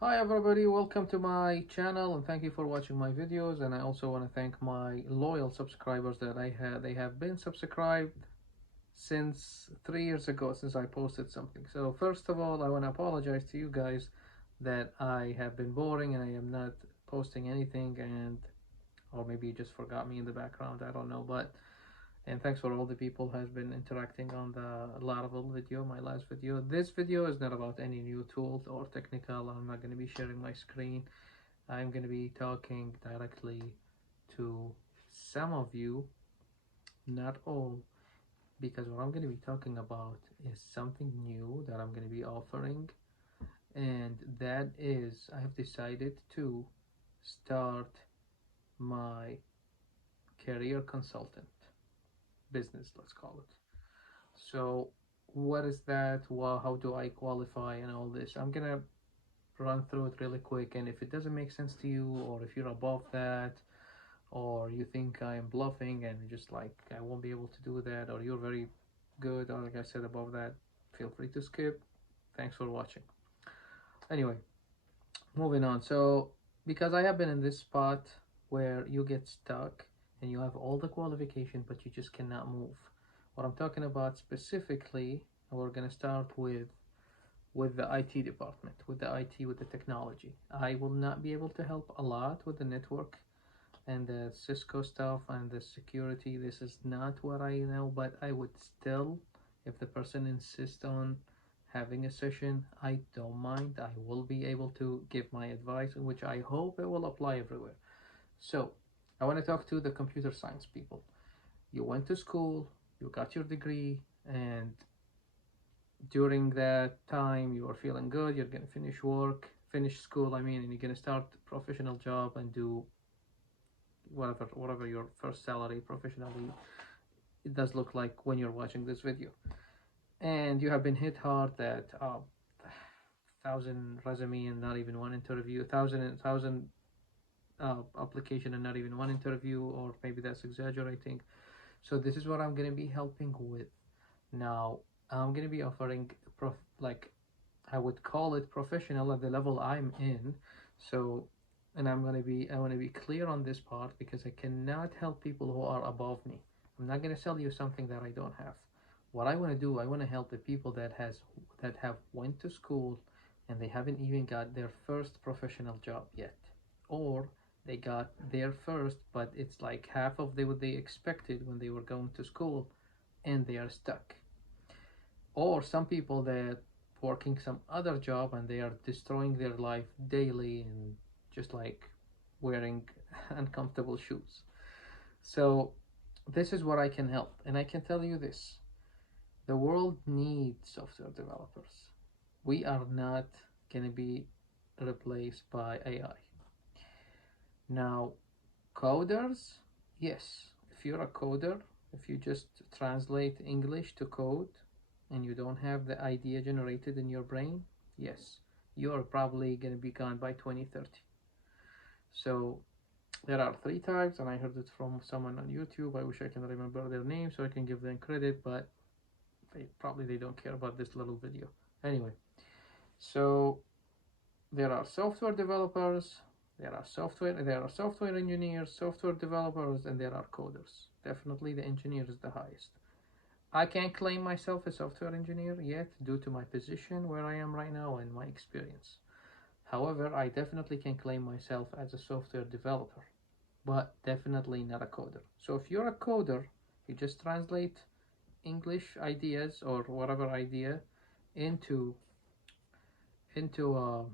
Hi everybody, welcome to my channel and thank you for watching my videos. And I also want to thank my loyal subscribers that they have been subscribed since 3 years ago, since I posted something. So first of all, I want to apologize to you guys that I have been boring and I am not posting anything, and or maybe you just forgot me in the background, I don't know. But and thanks for all the people who has been interacting on the Laravel video, my last video. This video is not about any new tools or technical. I'm not going to be sharing my screen. I'm going to be talking directly to some of you, not all, because what I'm going to be talking about is something new that I'm going to be offering, and that is I have decided to start my career consultant business, let's call it. So, what is that? Well, how do I qualify and all this? I'm gonna run through it really quick, and if it doesn't make sense to you, or if you're above that, or you think I'm bluffing and just like I won't be able to do that, or you're very good, or like I said above that, feel free to skip. Thanks for watching. Anyway, moving on. So, because I have been in this spot where you get stuck and you have all the qualification, but you just cannot move. What I'm talking about specifically, and we're gonna start with the IT department, with the IT, with the technology. I will not be able to help a lot with the network and the Cisco stuff and the security. This is not what I know, but I would still, if the person insists on having a session, I don't mind. I will be able to give my advice, which I hope it will apply everywhere. So, I want to talk to the computer science people. You went to school, you got your degree, and during that time you are feeling good, you're gonna finish school, I mean, and you're gonna start professional job and do whatever your first salary professionally it does look like when you're watching this video. And you have been hit hard that thousand resume and not even one interview, thousand application and not even one interview, or maybe that's exaggerating. So this is what I'm gonna be helping with. Now I'm gonna be offering like I would call it professional at the level I'm in. So, and I want to be clear on this part because I cannot help people who are above me. I'm not going to sell you something that I don't have. What I want to do, I want to help the people that have went to school and they haven't even got their first professional job yet, or they got their first, but it's like half of what they expected when they were going to school, and they are stuck. Or some people that working some other job and they are destroying their life daily and just like wearing uncomfortable shoes. So this is what I can help, and I can tell you this: the world needs software developers. We are not going to be replaced by AI. Now, coders, yes, if you're a coder, if you just translate English to code and you don't have the idea generated in your brain, yes, you're probably going to be gone by 2030. So there are three types, and I heard it from someone on YouTube. I wish I can remember their name so I can give them credit, but they don't care about this little video. Anyway, so there are software developers, there are software engineers, software developers, and there are coders. Definitely the engineer is the highest. I can't claim myself a software engineer yet due to my position where I am right now and my experience. However, I definitely can claim myself as a software developer, but definitely not a coder. So if you're a coder, you just translate English ideas or whatever idea into into uh,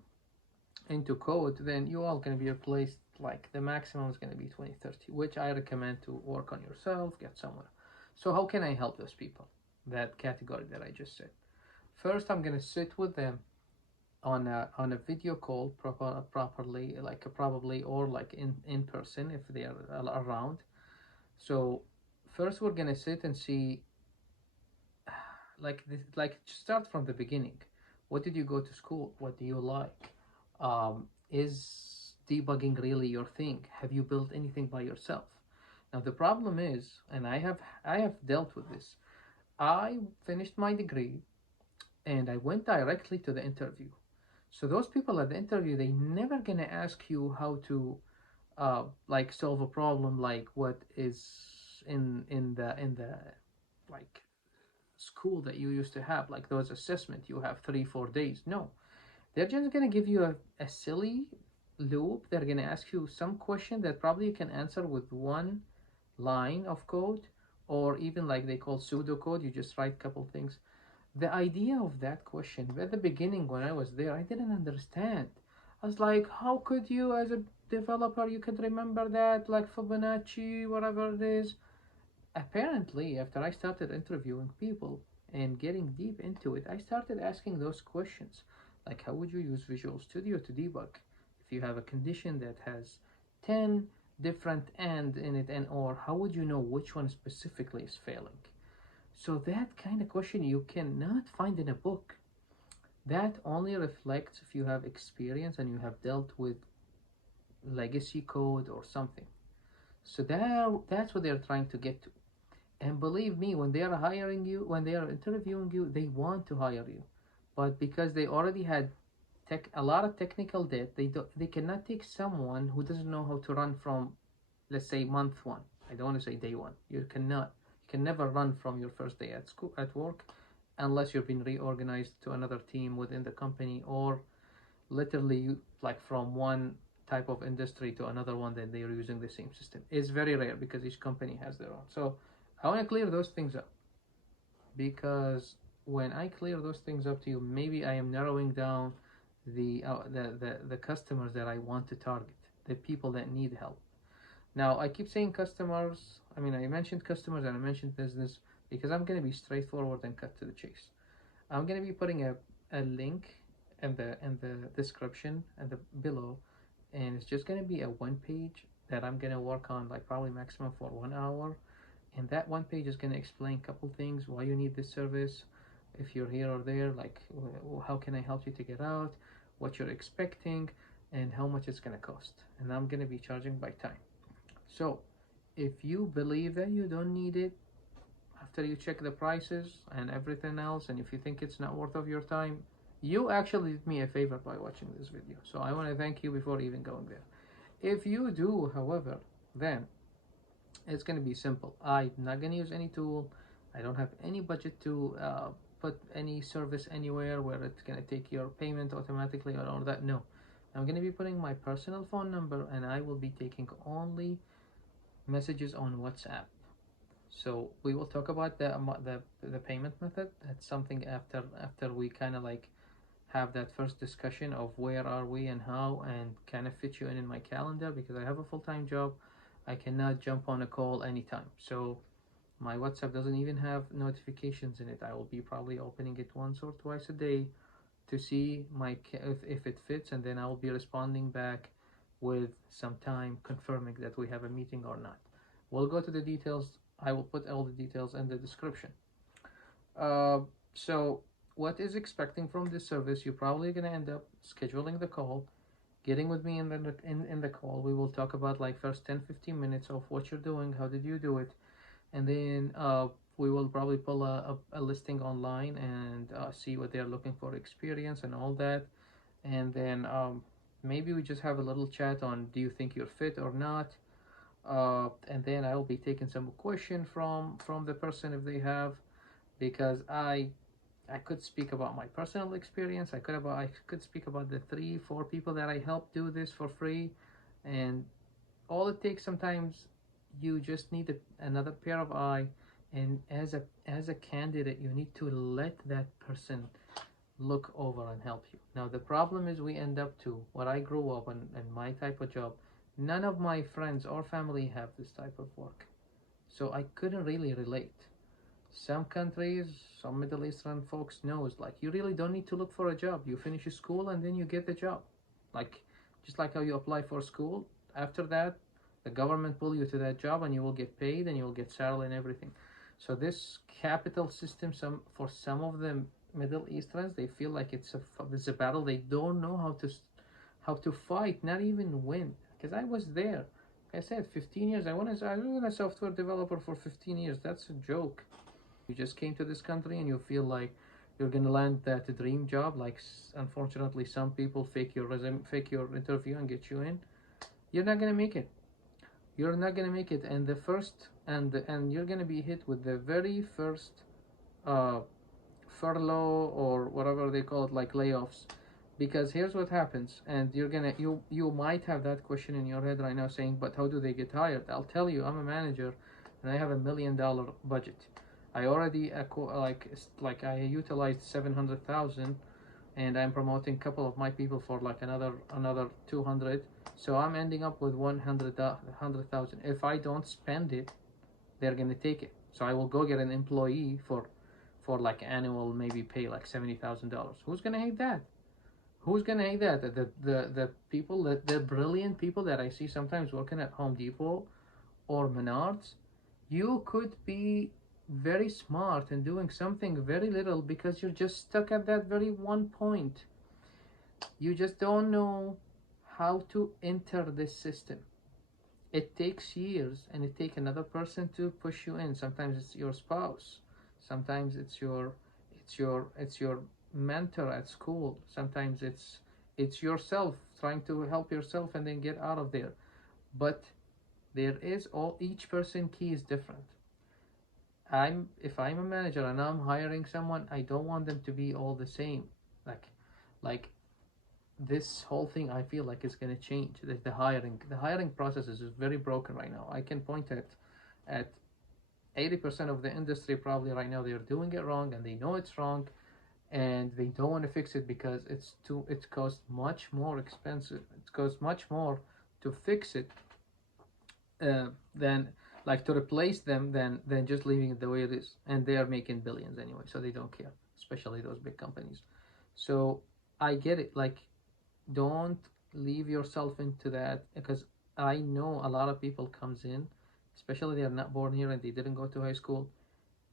into code, then you all going to be replaced. Like the maximum is going to be 2030, which I recommend to work on yourself, get somewhere. So how can I help those people, that category that I just said? First, I'm going to sit with them on a video call properly, like probably, or like in person if they are around. So first we're going to sit and see, like this, like start from the beginning. What did you go to school? What do you like? Is debugging really your thing? Have you built anything by yourself? Now the problem is, and I have dealt with this. I finished my degree and I went directly to the interview. So those people at the interview, they never gonna ask you how to like solve a problem, like what is in the like school that you used to have, like those assessment you have 3 4 days. No, they're just gonna give you a silly loop. They're gonna ask you some question that probably you can answer with one line of code, or even like they call pseudo code. You just write a couple things. The idea of that question at the beginning when I was there, I didn't understand. I was like, how could you, as a developer, you could remember that, like Fibonacci, whatever it is? Apparently, after I started interviewing people and getting deep into it, I started asking those questions. Like, how would you use Visual Studio to debug if you have a condition that has 10 different and in it, and or how would you know which one specifically is failing? So that kind of question you cannot find in a book. That only reflects if you have experience and you have dealt with legacy code or something. So that's what they're trying to get to. And believe me, when they are hiring you, when they are interviewing you, they want to hire you. But because they already had a lot of technical debt, they cannot take someone who doesn't know how to run from, let's say, month one. I don't want to say day one. You can never run from your first day at school at work unless you've been reorganized to another team within the company, or literally you, like from one type of industry to another one that they are using the same system. It's very rare because each company has their own. So I want to clear those things up, because when I clear those things up to you, maybe I am narrowing down the customers that I want to target, the people that need help. Now I keep saying customers. I mean, I mentioned customers and I mentioned business because I'm going to be straightforward and cut to the chase. I'm going to be putting a link in the description and the below, and it's just going to be a one page that I'm going to work on, like probably maximum for 1 hour. And that one page is going to explain a couple things: why you need this service, if you're here or there, like how can I help you to get out, what you're expecting, and how much it's going to cost. And I'm going to be charging by time. So if you believe that you don't need it after you check the prices and everything else, and if you think it's not worth of your time, you actually did me a favor by watching this video. So I want to thank you before even going there. If you do, however, then it's going to be simple. I'm not going to use any tool. I don't have any budget to put any service anywhere where it's going to take your payment automatically or all that. No, I'm going to be putting my personal phone number, and I will be taking only messages on WhatsApp. So we will talk about the payment method. That's something after we kind of like have that first discussion of where are we and how, and kind of fit you in my calendar, because I have a full-time job. I cannot jump on a call anytime. So my WhatsApp doesn't even have notifications in it. I will be probably opening it once or twice a day to see if it fits, and then I will be responding back with some time confirming that we have a meeting or not. We'll go to the details. I will put all the details in the description. So what is expecting from this service? You're probably going to end up scheduling the call, getting with me in the call. We will talk about like first 10-15 minutes of what you're doing, how did you do it, and then we will probably pull a listing online and see what they're looking for, experience and all that. And then maybe we just have a little chat on, do you think you're fit or not? And then I'll be taking some question from the person if they have, because I could speak about my personal experience. I could speak about the 3 4 people that I helped do this for free, and all it takes sometimes, you just need another pair of eye, and as a candidate you need to let that person look over and help you. Now the problem is we end up to what I grew up and my type of job. None of my friends or family have this type of work, so I couldn't really relate. Some countries, some Middle Eastern folks knows, like, you really don't need to look for a job. You finish school and then you get the job. Like, just like how you apply for school, after that the government pull you to that job and you will get paid and you will get salary and everything. So this capital system, for some of the Middle Easterns, they feel like it's a battle. They don't know how to fight, not even win. Because I was there. Like I said, 15 years. I was a software developer for 15 years. That's a joke. You just came to this country and you feel like you're gonna land that dream job. Like unfortunately, some people fake your resume, fake your interview, and get you in. You're not gonna make it. You're not gonna make it. And the first and you're gonna be hit with the very first uh, furlough or whatever they call it, like layoffs. Because here's what happens, and you might have that question in your head right now, saying, "But how do they get hired?" I'll tell you, I'm a manager, and I have $1 million budget. I already like I utilized 700,000, and I'm promoting a couple of my people for like another 200. So I'm ending up with 100,000. If I don't spend it, they're gonna take it. So I will go get an employee for like annual maybe pay like $70,000. Who's gonna hate that? Who's gonna hate that? The people that the brilliant people that I see sometimes working at Home Depot or Menards, you could be very smart and doing something very little because you're just stuck at that very one point. You just don't know how to enter this system. It takes years, and it takes another person to push you in. Sometimes it's your spouse, sometimes it's your mentor at school, sometimes it's yourself trying to help yourself and then get out of there. But there is all each person key is different. If I'm a manager and I'm hiring someone, I don't want them to be all the same. Like like this whole thing, I feel like it's going to change. The hiring process is very broken right now. I can point at 80% of the industry probably right now. They're doing it wrong, and they know it's wrong, and they don't want to fix it because it costs much more expensive. It costs much more to fix it than like to replace them than just leaving it the way it is. And they are making billions anyway, so they don't care, especially those big companies. So I get it. Like, don't leave yourself into that, because I know a lot of people comes in, especially they are not born here and they didn't go to high school.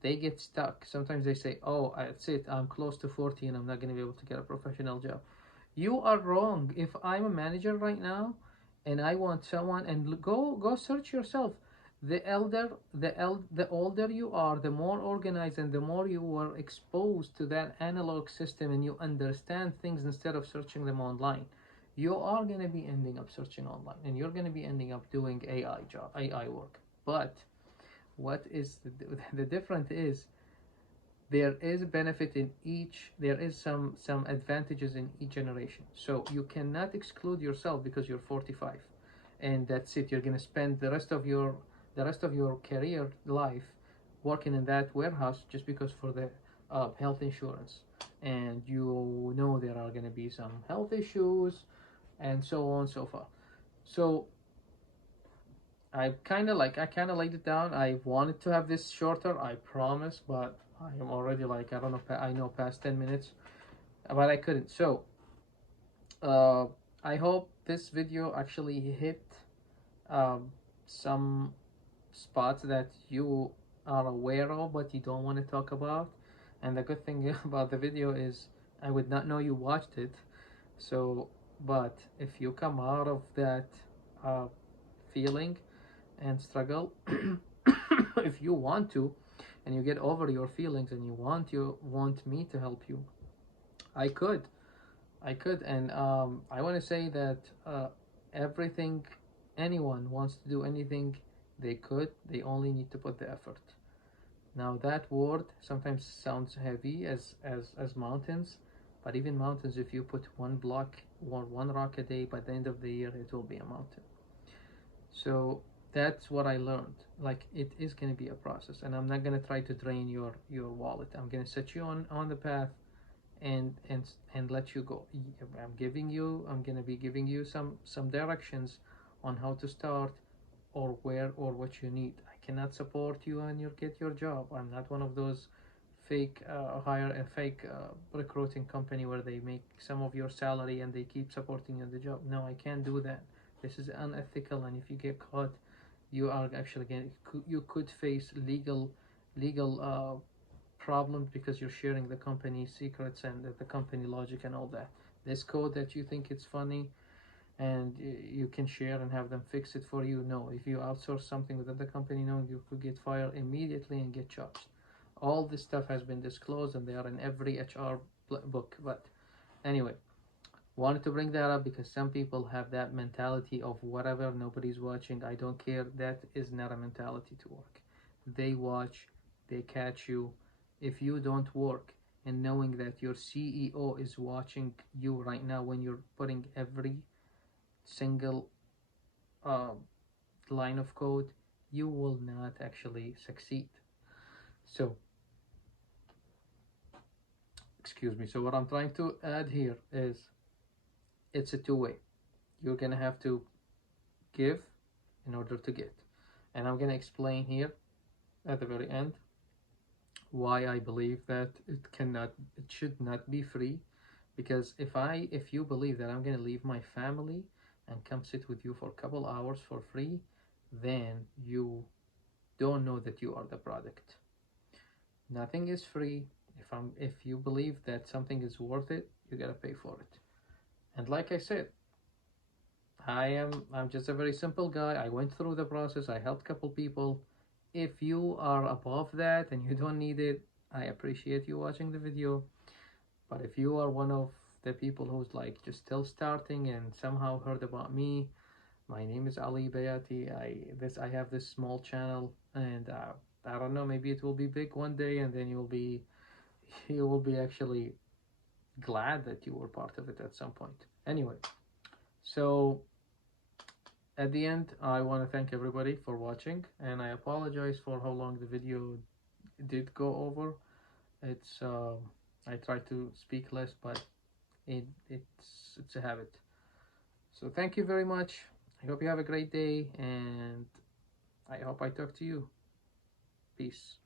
They get stuck. Sometimes they say, "Oh, that's it. I'm close to 40 and I'm not going to be able to get a professional job." You are wrong. If I'm a manager right now and I want someone, and go search yourself. The older you are, the more organized and the more you were exposed to that analog system, and you understand things instead of searching them online. You are going to be ending up searching online, and you're going to be ending up doing AI work. But what is the difference is, there is benefit in each, there is some advantages in each generation. So you cannot exclude yourself because you're 45 and that's it. You're going to spend the rest of your career life working in that warehouse just because for the health insurance, and you know there are going to be some health issues and so on and so forth. So I kind of laid it down. I wanted to have this shorter, I promise, but I am already like, I don't know, I know past 10 minutes, but I couldn't. So uh, I hope this video actually hit some spots that you are aware of but you don't want to talk about. And the good thing about the video is I would not know you watched it. So, but if you come out of that uh, feeling and struggle, if you want to, and you get over your feelings and you want me to help you, I could. And I want to say that everything, anyone wants to do anything, they could. They only need to put the effort. Now that word sometimes sounds heavy as mountains, but even mountains, if you put one block or one rock a day, by the end of the year it will be a mountain. So that's what I learned. Like, it is going to be a process, and I'm not going to try to drain your wallet. I'm going to set you on the path and let you go. I'm going to be giving you some directions on how to start, or where, or what you need. I cannot support you and you get your job. I'm not one of those fake hire a fake recruiting company where they make some of your salary and they keep supporting you in the job. No, I can't do that. This is unethical, and if you get caught, you are actually you could face legal problems because you're sharing the company secrets and the company logic and all that. This code that you think it's funny and you can share and have them fix it for you. No, if you outsource something within the company, no, you could get fired immediately and get charged. All this stuff has been disclosed and they are in every HR book. But anyway, wanted to bring that up because some people have that mentality of whatever, nobody's watching, I don't care. That is not a mentality to work. They watch, they catch you. If you don't work and knowing that your CEO is watching you right now when you're putting every single uh, line of code, you will not actually succeed. So, excuse me. So what I'm trying to add here is it's a two-way. You're gonna have to give in order to get. And I'm gonna explain here at the very end why I believe that it should not be free. Because if you believe that I'm gonna leave my family and come sit with you for a couple hours for free, then you don't know that you are the product. Nothing is free. If you believe that something is worth it, you gotta pay for it. And like I said, I'm just a very simple guy. I went through the process. I helped a couple people. If you are above that and you don't need it, I appreciate you watching the video. But if you are one of the people who's like just still starting and somehow heard about me, my name is Ali Bayati. I have this small channel, and I don't know, maybe it will be big one day, and then you will be actually glad that you were part of it at some point. Anyway, so at the end, I want to thank everybody for watching, and I apologize for how long the video did go over. It's I try to speak less, but it's a habit. So thank you very much. I hope you have a great day, and I hope I talk to you. Peace.